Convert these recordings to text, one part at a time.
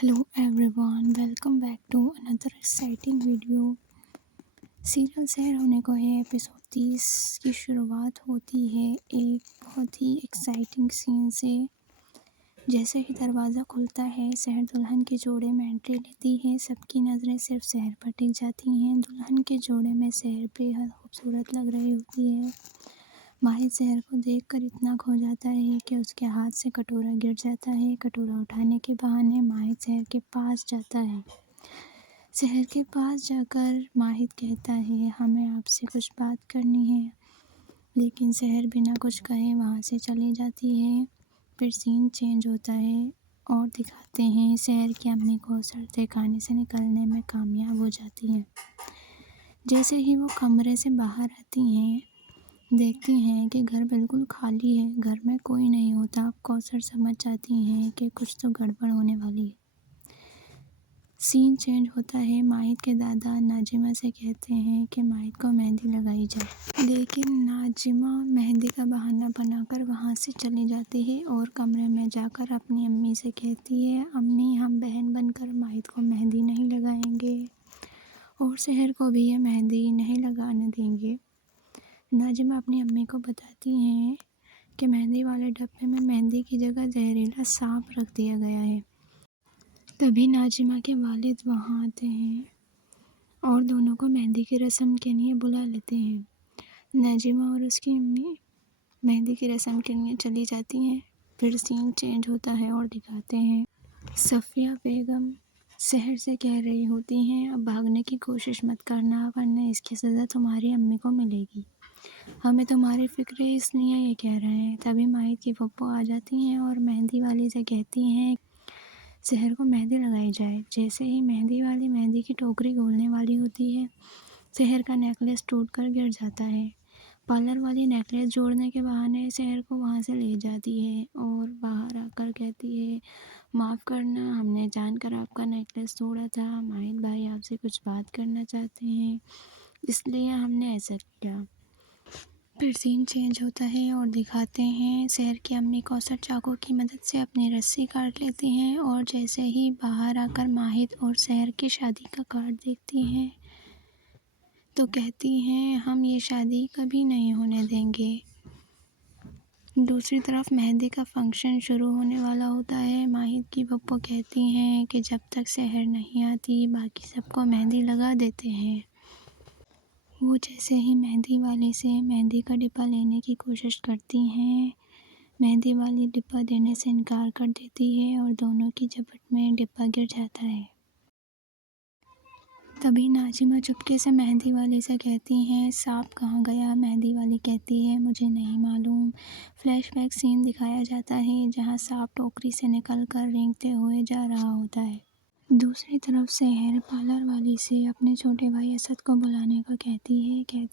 Hello everyone, welcome back to another exciting video। Serial शहर होने को है एपिसोड 30 की शुरुआत होती है एक बहुत ही एक्साइटिंग सीन से। जैसे ही दरवाज़ा खुलता है शहर दुल्हन के जोड़े में एंट्री लेती है। सबकी नज़रें सिर्फ शहर पर टिक जाती हैं। दुल्हन के जोड़े में शहर बेहद खूबसूरत लग रही होती है। माहिद शहर को देखकर इतना खो जाता है कि उसके हाथ से कटोरा गिर जाता है। कटोरा उठाने के बहाने माहिद शहर के पास जाता है। शहर के पास जाकर माहिद कहता है, हमें आपसे कुछ बात करनी है। लेकिन शहर बिना कुछ कहे वहाँ से चली जाती है। फिर सीन चेंज होता है और दिखाते हैं शहर की अम्मी को सर्दी खाने से निकलने में कामयाब हो जाती हैं। जैसे ही वो कमरे से बाहर आती हैं देखती हैं कि घर बिल्कुल खाली है, घर में कोई नहीं होता। कौसर समझ जाती हैं कि कुछ तो गड़बड़ होने वाली है। सीन चेंज होता है। माहिद के दादा नाजिमा से कहते हैं कि माहिद को मेहंदी लगाई जाए, लेकिन नाजिमा मेहंदी का बहाना बनाकर वहाँ से चली जाती है और कमरे में जाकर अपनी अम्मी से कहती है, अम्मी हम बहन बनकर माहिद को मेहंदी नहीं लगाएंगे और शहर को भी ये मेहंदी नहीं लगाने देंगे। नाजिमा अपनी अम्मी को बताती हैं कि मेहंदी वाले डब्बे में मेहंदी की जगह जहरीला सांप रख दिया गया है। तभी नाजिमा के वालिद वहाँ आते हैं और दोनों को मेहंदी की रस्म के लिए बुला लेते हैं। नाजिमा और उसकी अम्मी मेहंदी की रस्म के लिए चली जाती हैं। फिर सीन चेंज होता है और दिखाते हैं सफ़िया बेगम शहर से कह रही होती हैं, अब भागने की कोशिश मत करना वरना इसकी सज़ा तुम्हारी अम्मी को मिलेगी। हमें तुम्हारी फ़िक्र है इसलिए ये कह रहे हैं। तभी माहिद की पप्पू आ जाती हैं और मेहंदी वाली से कहती हैं शहर को मेहंदी लगाई जाए। जैसे ही मेहंदी वाली मेहंदी की टोकरी खोलने वाली होती है शहर का नेकलेस टूटकर गिर जाता है। पार्लर वाली नेकलेस जोड़ने के बहाने शहर को वहाँ से ले जाती है और बाहर आकर कहती है, माफ़ करना हमने जानकर आपका नेकलेस तोड़ा था। माहिद भाई आपसे कुछ बात करना चाहते हैं इसलिए हमने ऐसा किया। फिर सीन चेंज होता है और दिखाते हैं शहर की अम्मी कौसर चाकू की मदद से अपनी रस्सी काट लेती हैं और जैसे ही बाहर आकर माहिद और शहर की शादी का कार्ड देखती हैं तो कहती हैं हम ये शादी कभी नहीं होने देंगे। दूसरी तरफ मेहंदी का फंक्शन शुरू होने वाला होता है। माहिद की पप्पू कहती हैं कि जब तक शहर नहीं आती बाकी सबको मेहंदी लगा देते हैं। वो जैसे ही मेहंदी वाली से मेहंदी का डिब्बा लेने की कोशिश करती हैं, मेहंदी वाली डिब्बा देने से इनकार कर देती है और दोनों की झपट में डिब्बा गिर जाता है। तभी नाजिमा चुपके से मेहंदी वाली से कहती हैं, सांप कहाँ गया? मेहंदी वाली कहती है, मुझे नहीं मालूम। फ्लैशबैक सीन दिखाया जाता है जहाँ सांप टोकरी से निकल कर रेंगते हुए जा रहा होता है। दूसरी तरफ शहर पार्लर वाली से अपने छोटे भाई असद को बुलाने को कहती है।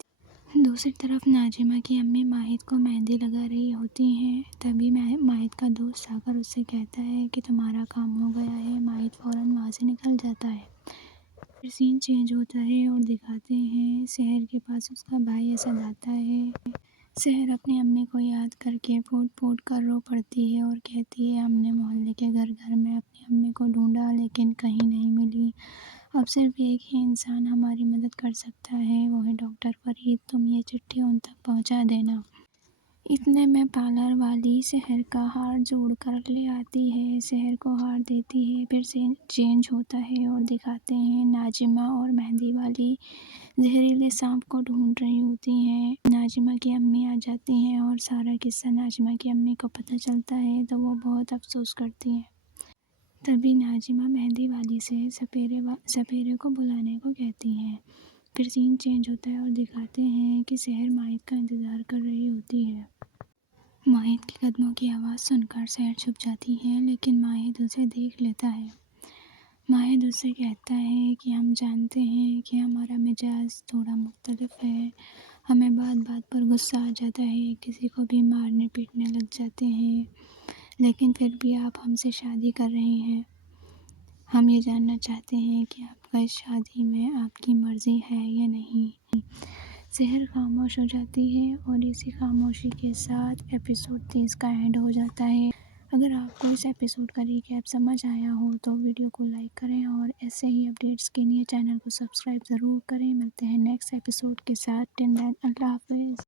दूसरी तरफ नाजिमा की अम्मी माहिद को मेहंदी लगा रही होती हैं। तभी माहिद का दोस्त आकर उससे कहता है कि तुम्हारा काम हो गया है। माहिद फ़ौरन वहाँ से निकल जाता है। फिर सीन चेंज होता है और दिखाते हैं शहर के पास उसका भाई असद आता है। शहर अपनी अम्मी को याद करके फूट फूट कर रो पड़ती है और कहती है, हमने मोहल्ले के घर घर में अपनी अम्मी को ढूंढा लेकिन कहीं नहीं मिली। अब सिर्फ एक ही इंसान हमारी मदद कर सकता है, वो है डॉक्टर फरीद। तुम ये चिट्ठी उन तक पहुंचा देना। इतने में पार्लर वाली शहर का हार जोड़ कर ले आती है। शहर को हार देती है। फिर से चेंज होता है और दिखाते हैं नाजिमा और मेहंदी वाली जहरीले सांप को ढूंढ रही होती हैं। नाजिमा की अम्मी आ जाती हैं और सारा किस्सा नाजिमा की अम्मी को पता चलता है तो वो बहुत अफसोस करती हैं। तभी नाजिमा मेहंदी वाली से सपेरे को बुलाने को कहती हैं। फिर सीन चेंज होता है और दिखाते हैं कि शहर माहिद का इंतज़ार कर रही होती है। माहिद के कदमों की आवाज़ सुनकर शहर छुप जाती है लेकिन माहिद उसे देख लेता है। माहिद उससे कहता है कि हम जानते हैं कि हमारा मिजाज थोड़ा मुख्तलिफ है। हमें बात बात पर गुस्सा आ जाता है, किसी को भी मारने पीटने लग जाते हैं, लेकिन फिर भी आप हमसे शादी कर रहे हैं। हम ये जानना चाहते हैं कि आपका इस शादी में आपकी मर्ज़ी है या नहीं। शहर खामोश हो जाती है और इसी खामोशी के साथ एपिसोड 30 का एंड हो जाता है। اگر آپ کو اس ایپیسوڈ کا ریکیپ سمجھ آیا ہو تو ویڈیو کو لائک کریں اور ایسے ہی اپڈیٹس کے لیے چینل کو سبسکرائب ضرور کریں۔ ملتے ہیں نیکسٹ ایپیسوڈ کے ساتھ۔ ٹل دین اللہ حافظ۔